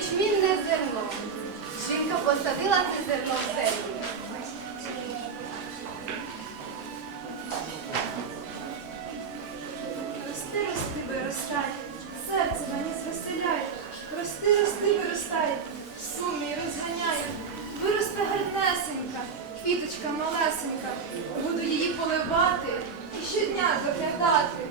ячмінне зерно. Жінка посадила це зерно в землю. Рости, рости, виростай, серце мені звеселяє, рости, рости, виростай, сумі розганяє, виросте гарнесенька, квіточка малесенька, буду її поливати і щодня доглядати.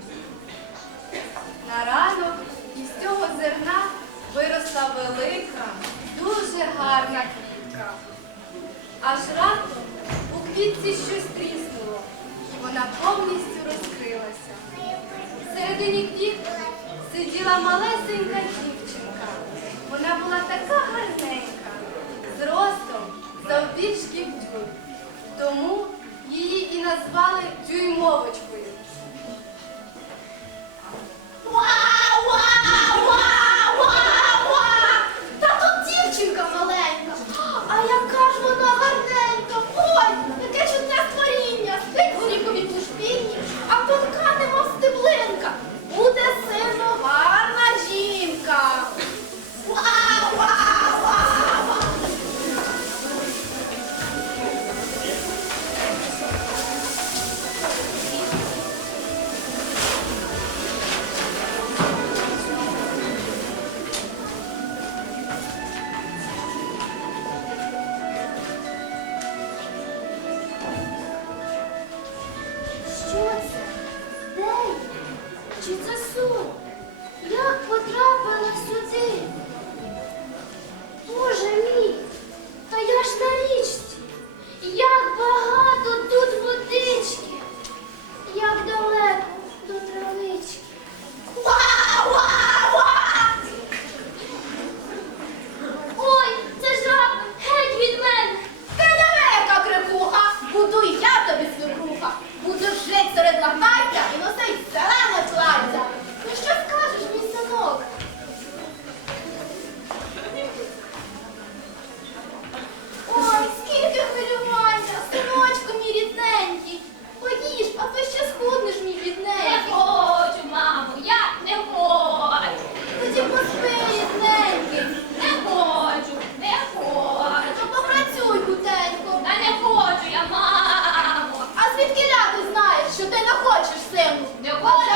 назвали дюймовочкою. Вау! temos. Deu qual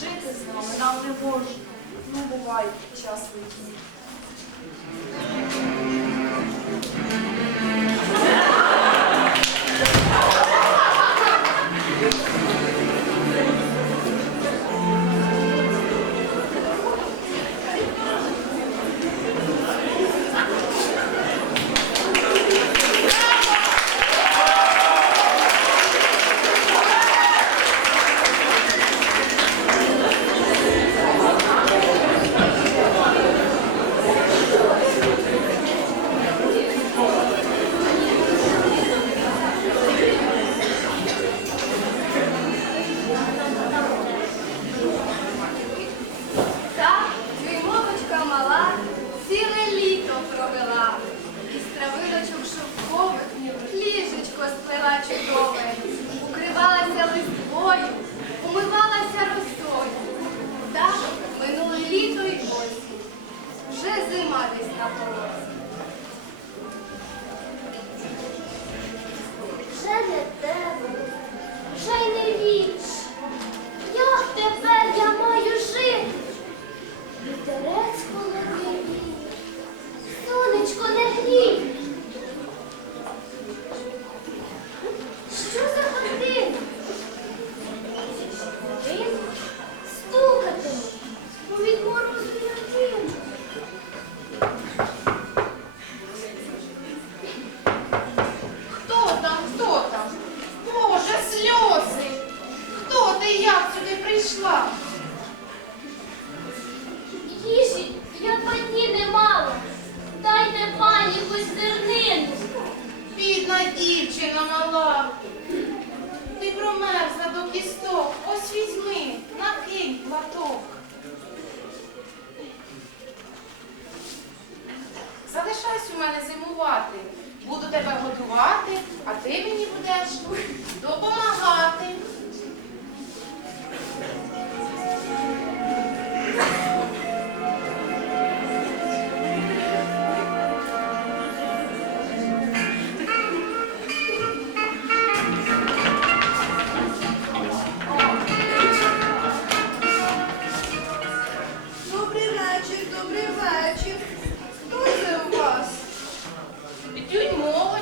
Жити з нами нам не можна. Ну бувай час летить.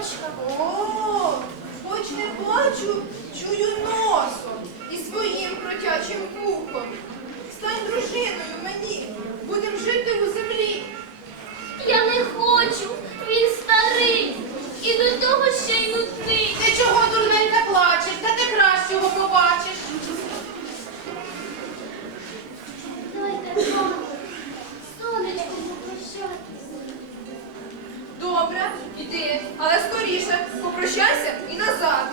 Яночка. О, хоч не бачу, чую носом і своїм протячим вухом. Стань дружиною. скоріше, попрощайся і назад.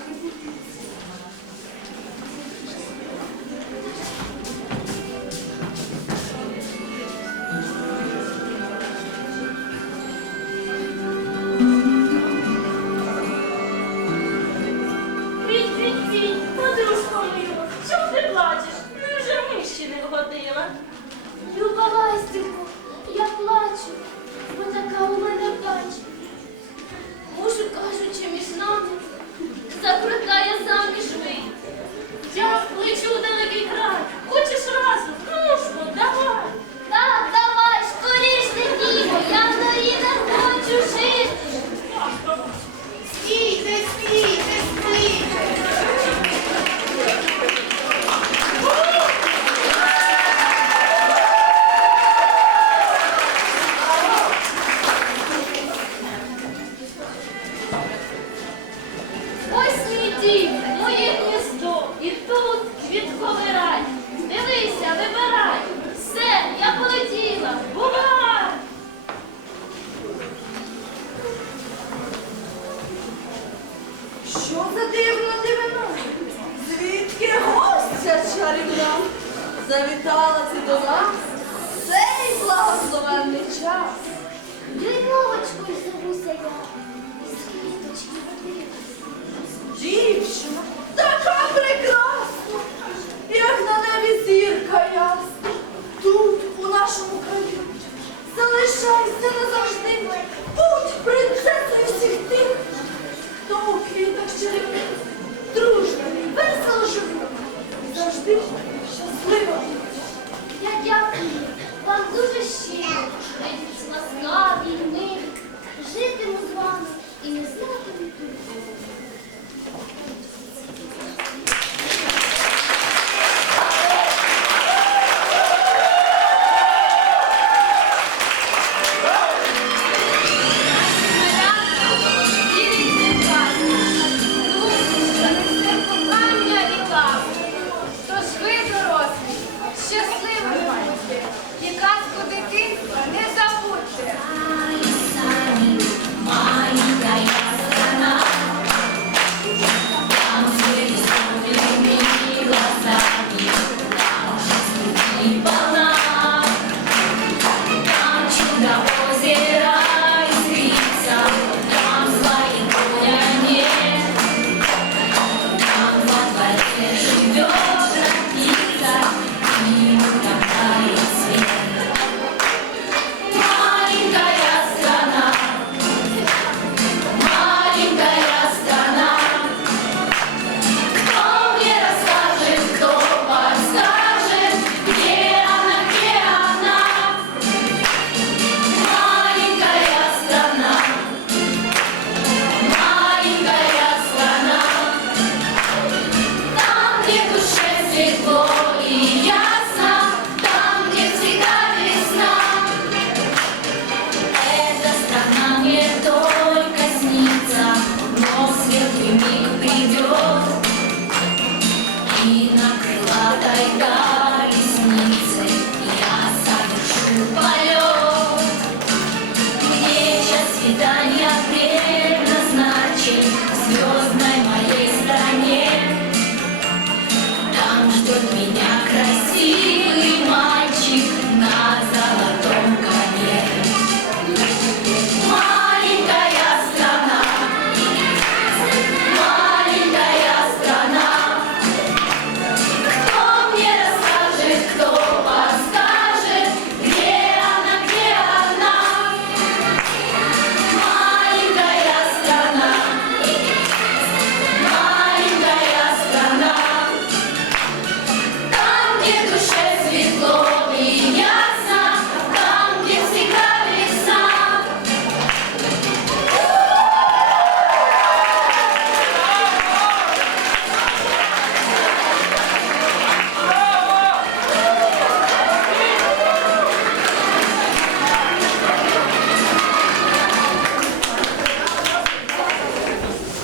Дивно дивина. Звідки гостя чарівна завітала ти до нас цей благословенний час. Юрочкою зовуся я. Із квіточки води. Дівчина така прекрасна, як на небі зірка ясна. Тут, у нашому краю, залишайся назавжди.